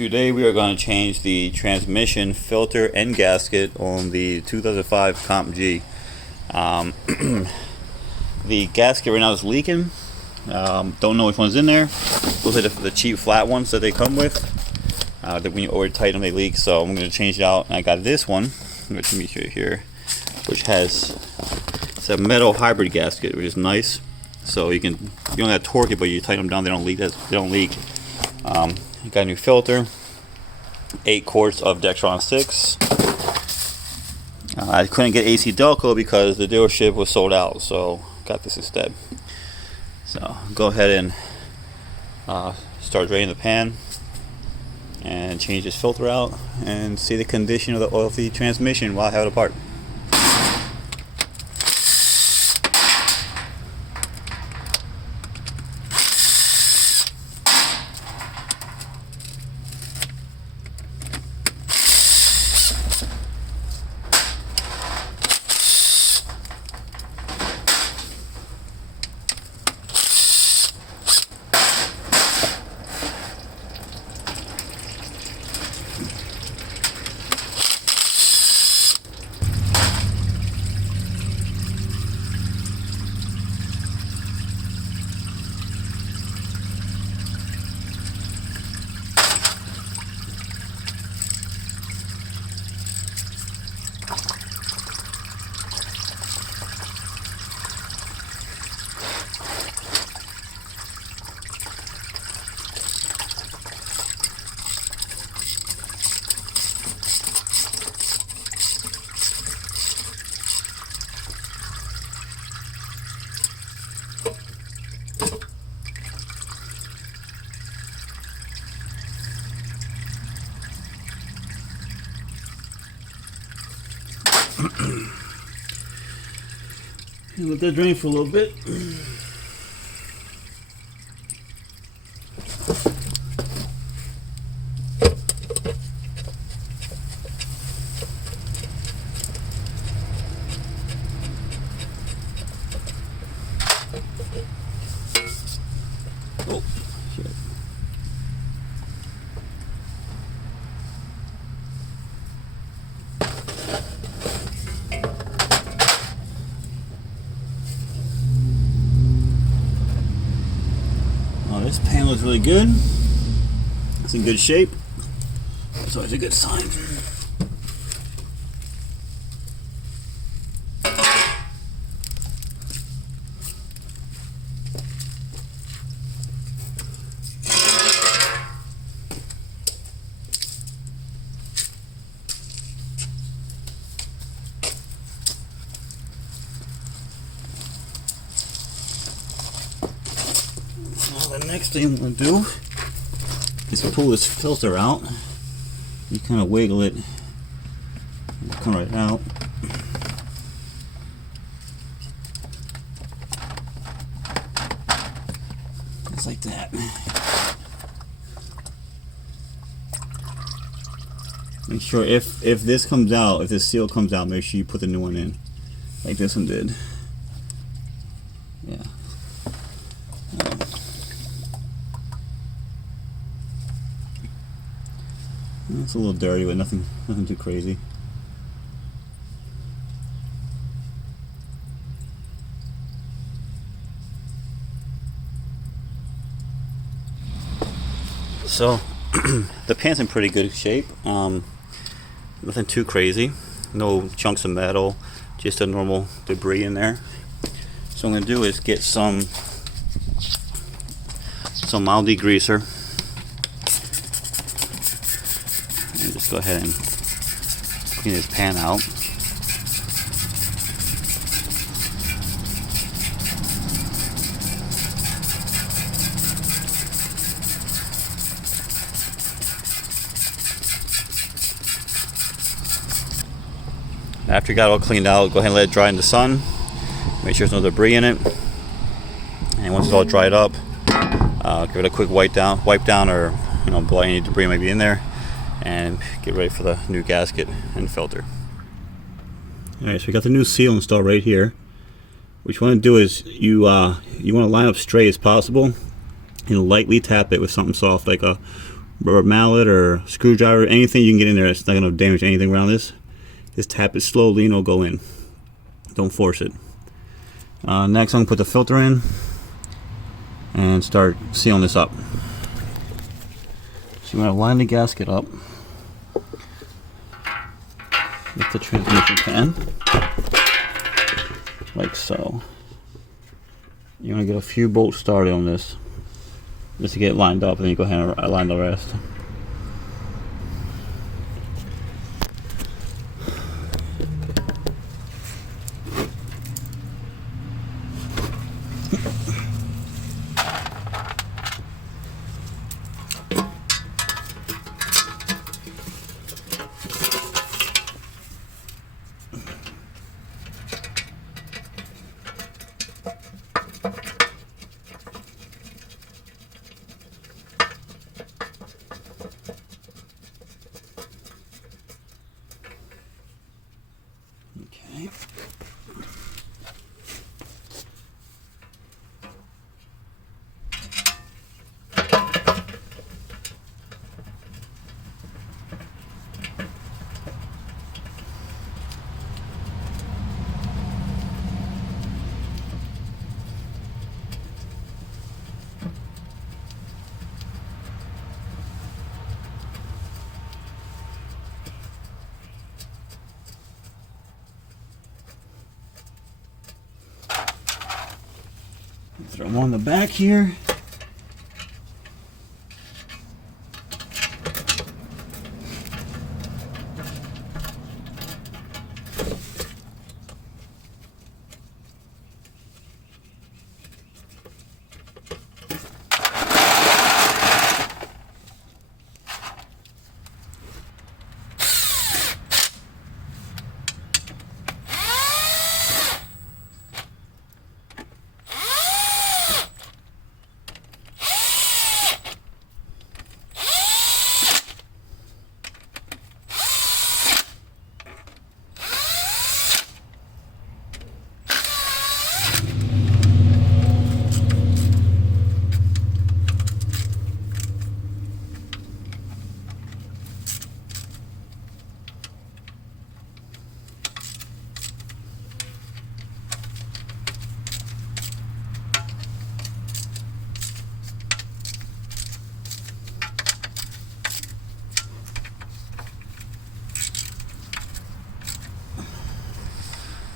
Today we are going to change the transmission filter and gasket on the 2005 CompG. The gasket right now is leaking. Don't know which one's in there. Those are the cheap flat ones that they come with. That when you over tighten them they leak, so I'm going to change it out. And I got this one, let me show you here, which has, it's a metal hybrid gasket, which is nice. So you don't have to torque it, but you tighten them down, they don't leak. You got a new filter, 8 quarts of Dexron 6. I couldn't get AC Delco because the dealership was sold out, so got this instead. So go ahead and start draining the pan and change this filter out and see the condition of the transmission while I have it apart. Let that drain for a little bit. Oh, shit. This pan looks really good. It's in good shape. It's always a good sign. The next thing I'm going to do is pull this filter out. You kind of wiggle it, it'll come right out. Just like that. Make sure if this comes out, if this seal comes out, make sure you put the new one in, like this one did. Yeah. It's a little dirty, but nothing too crazy. So the pan's in pretty good shape. Nothing too crazy. No chunks of metal, just a normal debris in there. So what I'm gonna do is get some mild degreaser. And just go ahead and clean this pan out. After you got it all cleaned out, go ahead and let it dry in the sun. Make sure there's no debris in it. And once it's all dried up, give it a quick wipe down, or blow any debris might be in there, and get ready for the new gasket and filter. Alright, so we got the new seal installed right here. What you want to do is you want to line up straight as possible and lightly tap it with something soft like a rubber mallet or screwdriver, anything you can get in there that's not going to damage anything around this. Just tap it slowly and it'll go in. Don't force it. Next, I'm going to put the filter in and start sealing this up. So you want to line the gasket up with the transmission pan, like so. You want to get a few bolts started on this, just to get it lined up, and then you go ahead and align the rest. Okay. Throw them on the back here.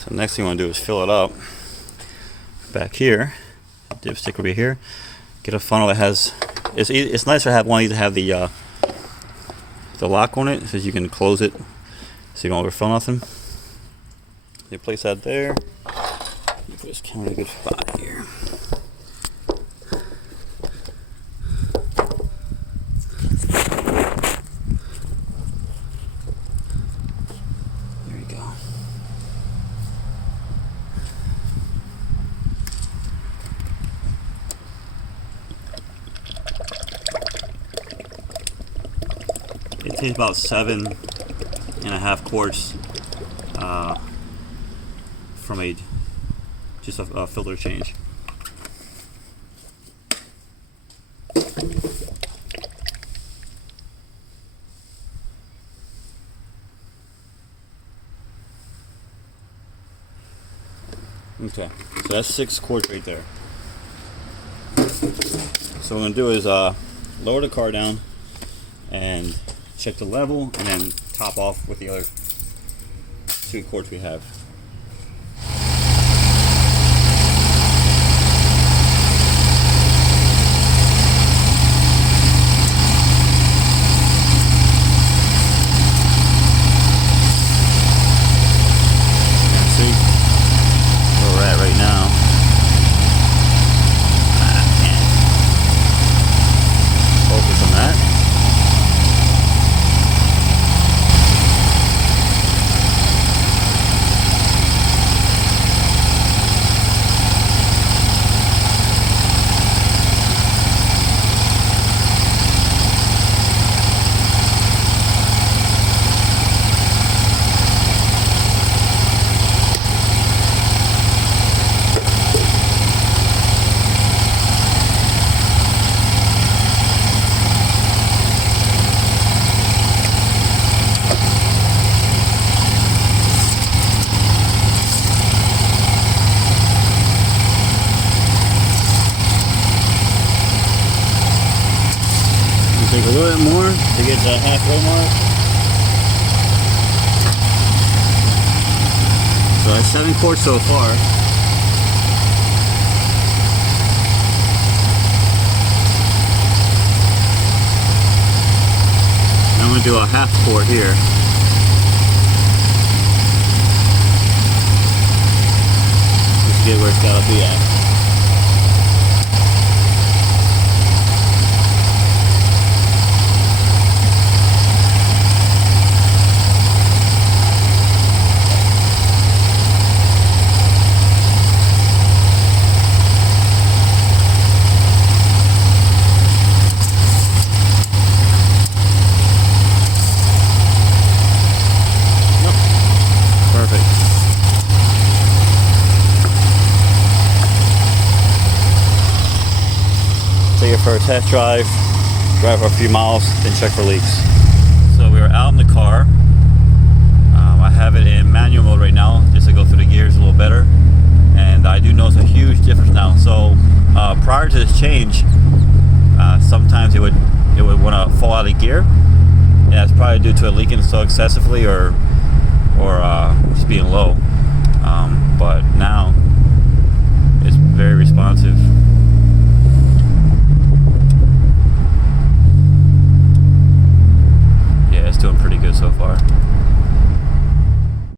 So next thing you want to do is fill it up. Back here, dipstick will be here. Get a funnel that has. It's nice to have one of these to have the lock on it, so you can close it, so you don't overfill nothing. You place that there. You put this camera in a good spot here. It takes about 7.5 quarts from just a filter change. Okay, so that's 6 quarts right there. So what I'm going to do is lower the car down and check the level, and then top off with the other 2 quarts we have. See where we're at right now. I can't focus on that. Take a little bit more to get to the halfway mark. So that's 7 quarts so far. I'm going to do a half quart here. Just get where it's got to be at. Take it for a test drive for a few miles, then check for leaks. So we are out in the car. I have it in manual mode right now, just to go through the gears a little better. And I do notice a huge difference now. So prior to this change, sometimes it would want to fall out of gear. And that's probably due to it leaking so excessively or just being low. But now it's very responsive. Doing pretty good so far.